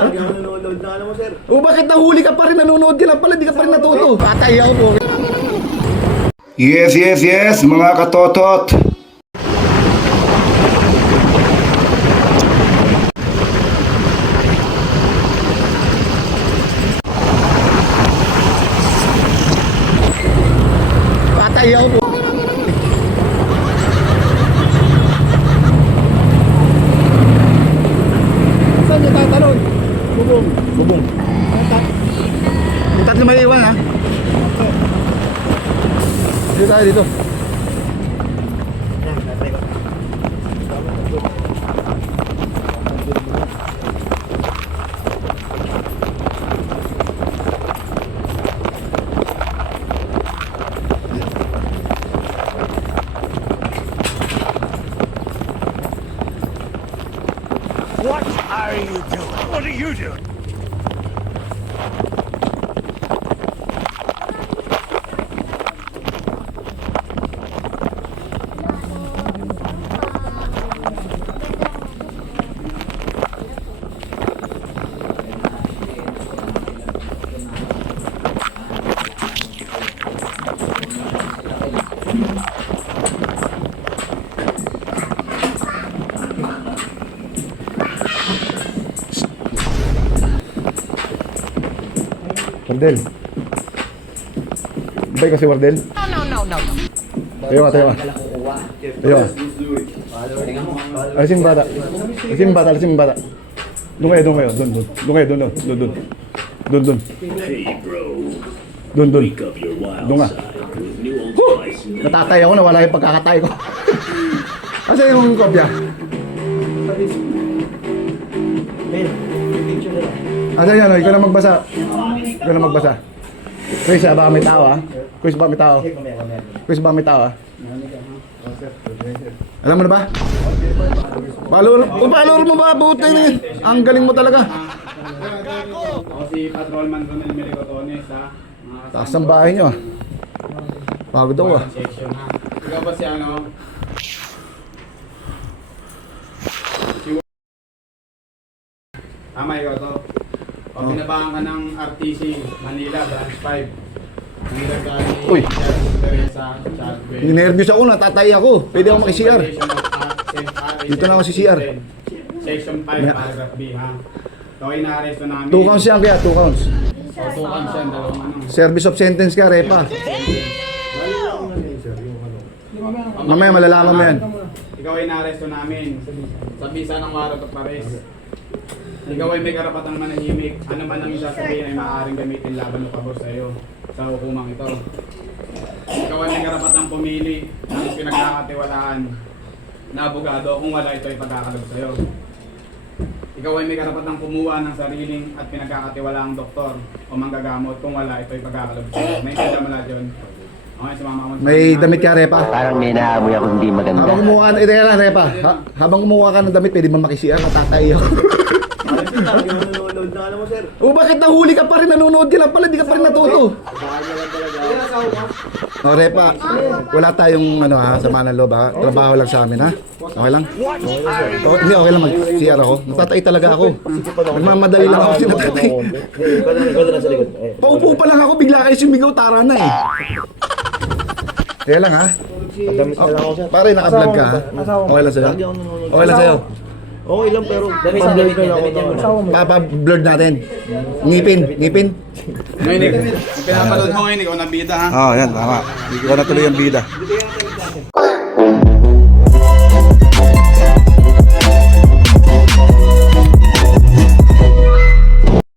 Lagi ako nanonood na alam mo, sir. O bakit nahuli ka pa rin? Nanonood ka lang pala, di ka pa rin natuto. Patay ako po. Yes, yes, yes, mga katotot. Patay ako po. Saan niyo tatalon? Bubong. Bubong. Yung tatlo may iwan ha. Dito tayo dito. What are you doing? What are you doing? Wardel. Ibay kasi Wardel. No. Tayo ka, tayo ka. Tayo ka. Alisin yung bata. Alisin yung bata, alisin yung bata. Doon kayo, doon kayo. Doon. Doon kayo, doon. Doon. Doon ka. Natatay ako, nawala yung pagkakatay ko. Kasi yung kopya. Asa yan, ikaw na magbasa. Ikaw na magbasa. Chris, baka may tao ha. Chris, baka may tao. Chris, baka may tao ha. Alam mo na ba? Follower mo ba? Buti na yun. Ang galing mo talaga. Ako si Patrolman Ronel Melicotones ha. Taas ang bahay nyo ah. Pagod ako ah. Section ha. Ikaw ba si ano? Tama ikaw to. O binabahan ka ng RTC Manila Branch 5. Uy. Teresa Chadwell. Ninervyos ako, natatay ako. Pwede ako maki-CR. Dito na ako si CR. Section 5 paragraph B ha. So ay na-arresto namin. 2 counts yan kaya, 2 counts. O 2 counts yan, dalawang ano. Service of sentence ka, Repa. Mamaya malalaman mo yan. Ikaw ay na-arresto namin sa bisa ng warrant of arrest. Ikaw ay may karapatang manahimik. Ano man ang sasabihin ay maaaring gamitin laban o pabor sa iyo sa hukumang ito. Ikaw ay may karapatang pumili ng pinagkakatiwalaan na abogado kung wala ito ay pagkakalob sa iyo. Ikaw ay may karapatang kumuha ng sariling at pinagkakatiwalaang doktor o manggagamot kung wala ito ay pagkakalob sa iyo. Naintindihan mo lahat yun? Okay, sumama mo. May damit ka, Repa. Parang may naamoy ako hindi maganda. Habang kumuha ka, teka lang, Repa. Habang kumuha ka ng damit, pwede ba maki-CR? Natatay ako. Lagi ako nanonood na alam mo, sir. O bakit nahuli ka pa rin? Nanonood ka lang pala, di ka pa rin natuto. O Repa, wala tayong ano ha, sama ng loob ha. Trabaho lang sa amin ha. Okay lang? Hindi, okay lang mag-CR ako. Natatay talaga ako. Nagmamadali lang ako sinatatay. Ikaw na sa likod. Paupo pa lang ako, bigla kayo sumigaw, tara na eh. Kaya lang ha. Pare, naka-vlog ka ha. Okay lang sa'yo? Okay lang sa'yo? Okay lang pero pag-blur ka lang ako. Papa-blurred natin. Ngipin. Ngayon, yung pinapanood mo ngayon, ikaw na bida ha. Oh, yan, tama. Ikaw na tuloy ang bida.